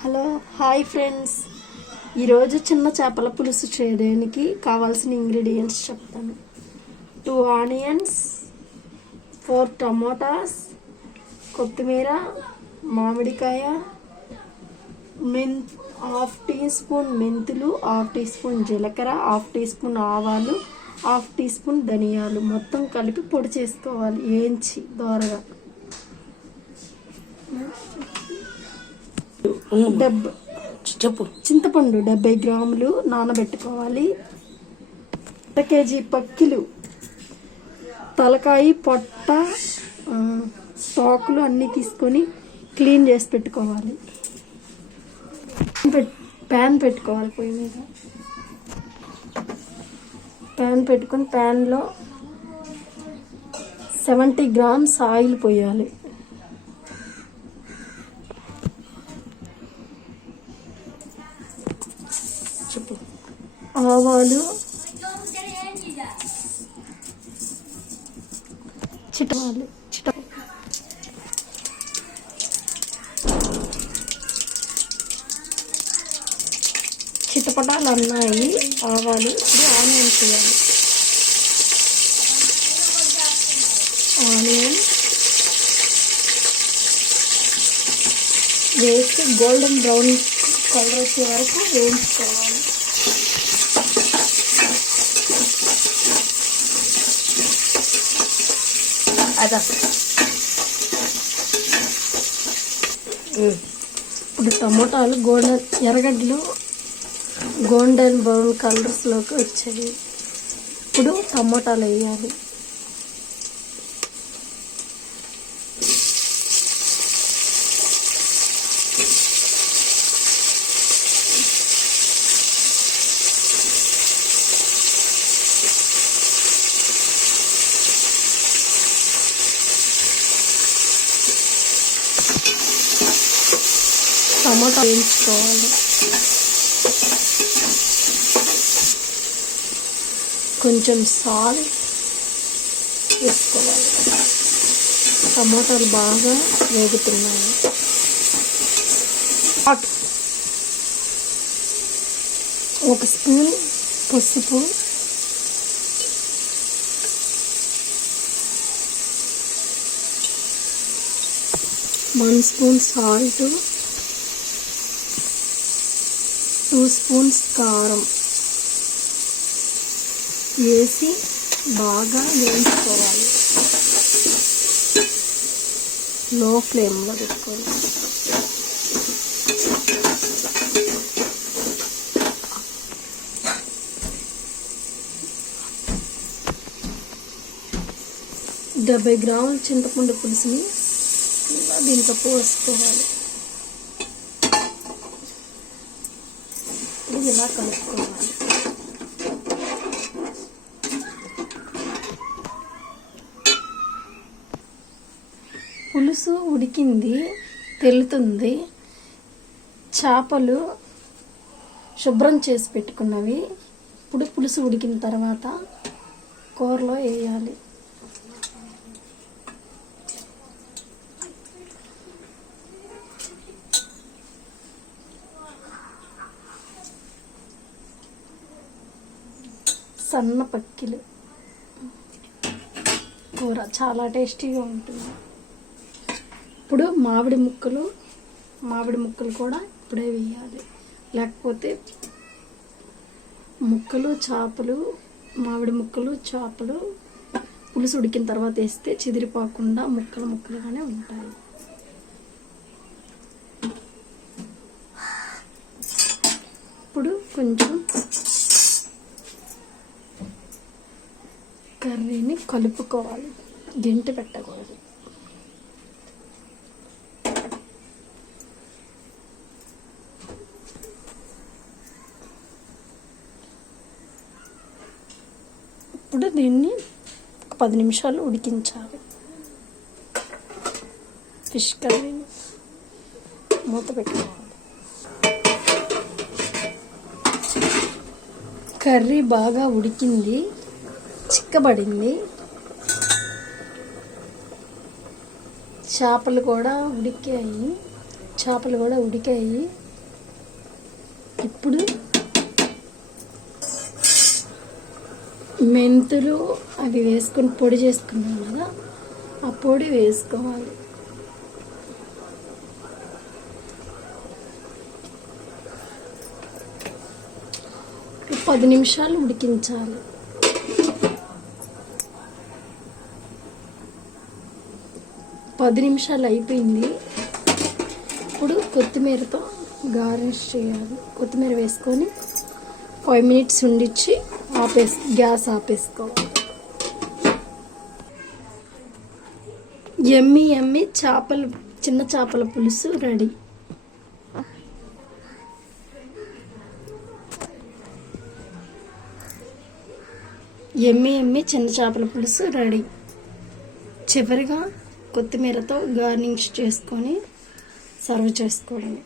Hello hi friends, ఈరోజు చిన్న చేపల పులుసు చేయడానికి కావాల్సిన ఇంగ్రీడియంట్స్ చెప్తాను. 2 ఆనియన్స్, 4 టమోటాస్, కొత్తిమీర, మామిడికాయ, హాఫ్ టీ స్పూన్ మెంతులు, హాఫ్ టీ స్పూన్ జీలకర్ర, హాఫ్ టీ స్పూన్ ఆవాలు, హాఫ్ టీ స్పూన్ ధనియాలు మొత్తం కలిపి పొడి చేసుకోవాలి వేయించి దోరగా. చింతపండు 70 గ్రాములు నానబెట్టుకోవాలి. 1 కేజీ పక్కిలు, తలకాయ పొట్ట తోకలు అన్నీ తీసుకొని క్లీన్ చేసి పెట్టుకోవాలి. ప్యాన్ పెట్టుకోవాలి, పొయ్యి మీద ప్యాన్ పెట్టుకొని ప్యాన్లో 70 గ్రామ్స్ ఆయిల్ పోయాలి. ఆవాలు చిటవాలి చిటపటాలు అన్నాయి ఆవాలు. ఇప్పుడు ఆనియన్స్ వేయాలి. ఆనియన్ వేసి గోల్డెన్ బ్రౌన్ కలర్ వచ్చే వరకు వేయించుకోవాలి. ఇప్పుడు టమోటాలు ఎర్రగడ్డలు గోల్డెన్ బ్రౌన్ కలర్స్లోకి వచ్చాయి. ఇప్పుడు టమోటాలు వేయాలి. టమాటా వేయించుకోవాలి. కొంచెం సాల్ట్ వేసుకోవాలి. టమాటాలు బాగా వేగుతున్నాయి. 1 స్పూన్ పసుపు, 1 స్పూన్ సాల్ట్, 2 స్పూన్స్ కారం వేసి బాగా వేయించుకోవాలి. లో ఫ్లేమ్లో పెట్టుకోవాలి. డెబ్బై గ్రాముల చింతపండు పులుసుని దీంట్లో పోసుకోవాలి. ఇలా కలుపుకోవాలి. పులుసు ఉడికింది, తెలుతుంది. చేపలు శుభ్రం చేసి పెట్టుకున్నవి ఇప్పుడు పులుసు ఉడికిన తర్వాత కూరలో వేయాలి. సన్న పక్కిలు కూర చాలా టేస్టీగా ఉంటుంది. ఇప్పుడు మామిడి ముక్కలు కూడా ఇప్పుడే వేయాలి. లేకపోతే మామిడి ముక్కలు చేపలు పులుసు ఉడికిన తర్వాత వేస్తే చిదిరిపోకుండా ముక్కలుగానే ఉంటాయి. ఇప్పుడు కొంచెం కర్రీని కలుపుకోవాలి, గెంటి పెట్టకూడదు. ఇప్పుడు దీన్ని 10 నిమిషాలు ఉడికించాలి. ఫిష్ కర్రీని మూత పెట్టుకోవాలి. కర్రీ బాగా ఉడికింది, చిక్కబడింది. చేపలు కూడా ఉడికాయి. ఇప్పుడు మెంతులు అవి వేసుకొని పొడి చేసుకున్నాం కదా, ఆ పొడి వేసుకోవాలి. ఒక 10 నిమిషాలు ఉడికించాలి. పది నిమిషాలు అయిపోయింది. ఇప్పుడు కొత్తిమీరతో గార్నిష్ చేయాలి. కొత్తిమీర వేసుకొని 5 మినిట్స్ ఉండిచ్చి గ్యాస్ ఆపేసుకోవాలి. ఎమ్మి చిన్న చేపల పులుసు రెడీ. ఎమ్మి చిన్న చేపల పులుసు రెడీ. చివరిగా కొత్తిమీరతో గార్నిష్ చేసుకొని సర్వ్ చేసుకోవడమే.